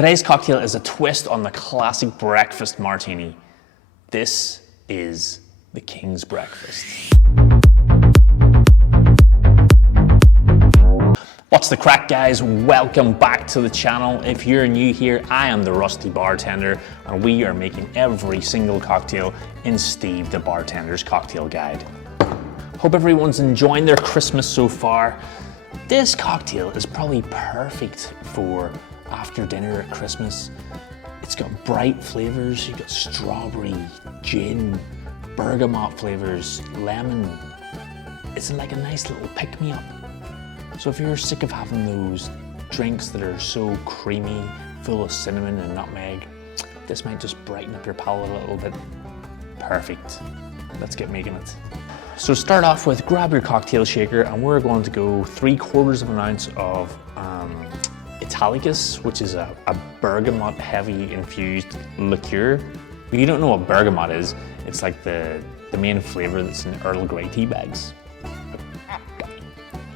Today's cocktail is a twist on the classic breakfast martini. This is the King's Breakfast. What's the crack, guys? Welcome back to the channel. If you're new here, I am the Rusty Bartender, and we are making every single cocktail in Steve the Bartender's Cocktail Guide. Hope everyone's enjoying their Christmas so far. This cocktail is probably perfect for after dinner at Christmas. It's got bright flavors. You've got strawberry, gin, bergamot flavors, lemon. It's like a nice little pick-me-up. So if you're sick of having those drinks that are so creamy, full of cinnamon and nutmeg, this might just brighten up your palate a little bit. Perfect. Let's get making it. So start off with, grab your cocktail shaker, and we're going to go 3/4 of an ounce of Italicus, which is a bergamot heavy infused liqueur. If you don't know what bergamot is, it's like the main flavor that's in Earl Grey tea bags.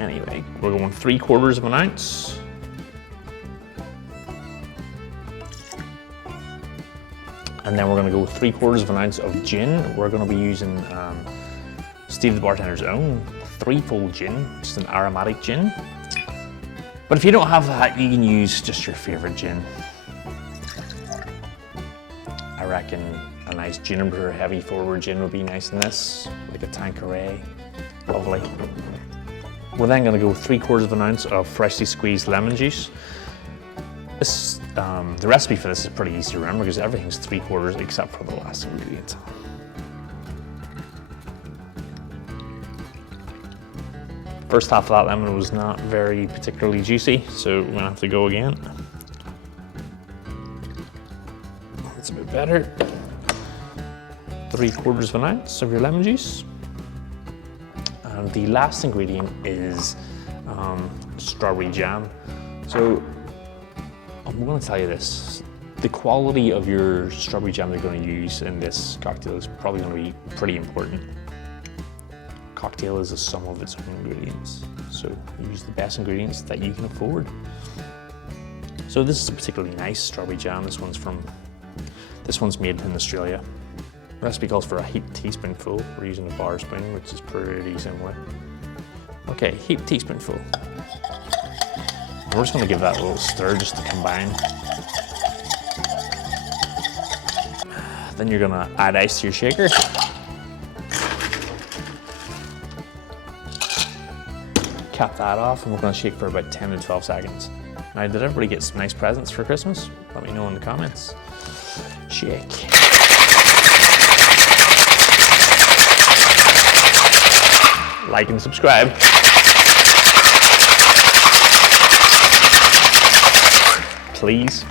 Anyway, we're going 3/4 of an ounce. And then we're going to go 3/4 of an ounce of gin. We're going to be using Steve the Bartender's own 3-fold gin, just an aromatic gin. But if you don't have that, you can use just your favorite gin. I reckon a nice juniper heavy forward gin would be nice in this, like a Tanqueray. Lovely. We're then going to go 3/4 of an ounce of freshly squeezed lemon juice. This, the recipe for this is pretty easy to remember because everything's 3/4 except for the last ingredient. First half of that lemon was not very particularly juicy, so we're gonna have to go again. That's a bit better. 3/4 of an ounce of your lemon juice. And the last ingredient is strawberry jam. So I'm gonna tell you this, the quality of your strawberry jam you're gonna use in this cocktail is probably gonna be pretty important. Cocktail is a sum of its own ingredients, so use the best ingredients that you can afford. So this is a particularly nice strawberry jam. This one's made in Australia. The recipe calls for a heaped teaspoonful. We're using a bar spoon, which is pretty similar. Okay, heaped teaspoonful. We're just going to give that a little stir just to combine. Then you're going to add ice to your shaker. Cap that off, and we're going to shake for about 10 to 12 seconds. Now, did everybody get some nice presents for Christmas? Let me know in the comments. Shake. Like and subscribe. Please.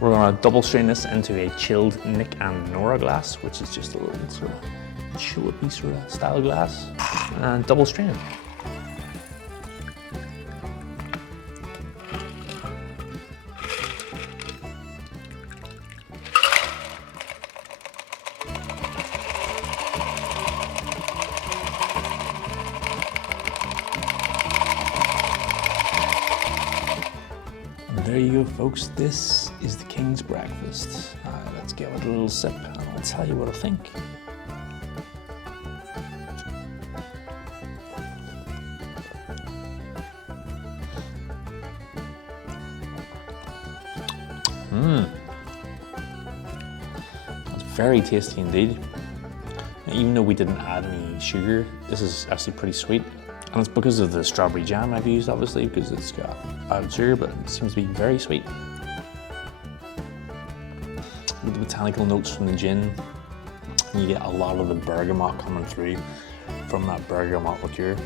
We're going to double strain this into a chilled Nick and Nora glass, which is just a little sort of chilled sort of style glass, and double strain. And there you go, folks. This is the King's Breakfast. Let's give it a little sip, and I'll tell you what I think. It's very tasty indeed. Even though we didn't add any sugar, this is actually pretty sweet. And it's because of the strawberry jam I've used, obviously, because it's got added sugar, but it seems to be very sweet. With the botanical notes from the gin, you get a lot of the bergamot coming through from that bergamot liqueur.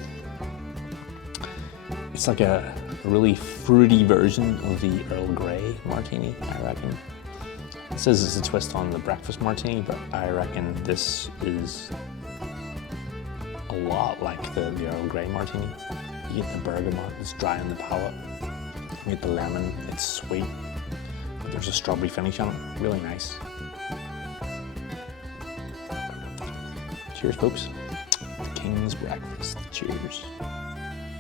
It's like a really fruity version of the Earl Grey martini, I reckon. It says it's a twist on the breakfast martini, but I reckon this is a lot like the Earl Grey martini. You get the bergamot, it's dry on the palate. You get the lemon, it's sweet, but there's a strawberry finish on it. Really nice. Cheers, folks. The King's Breakfast. Cheers.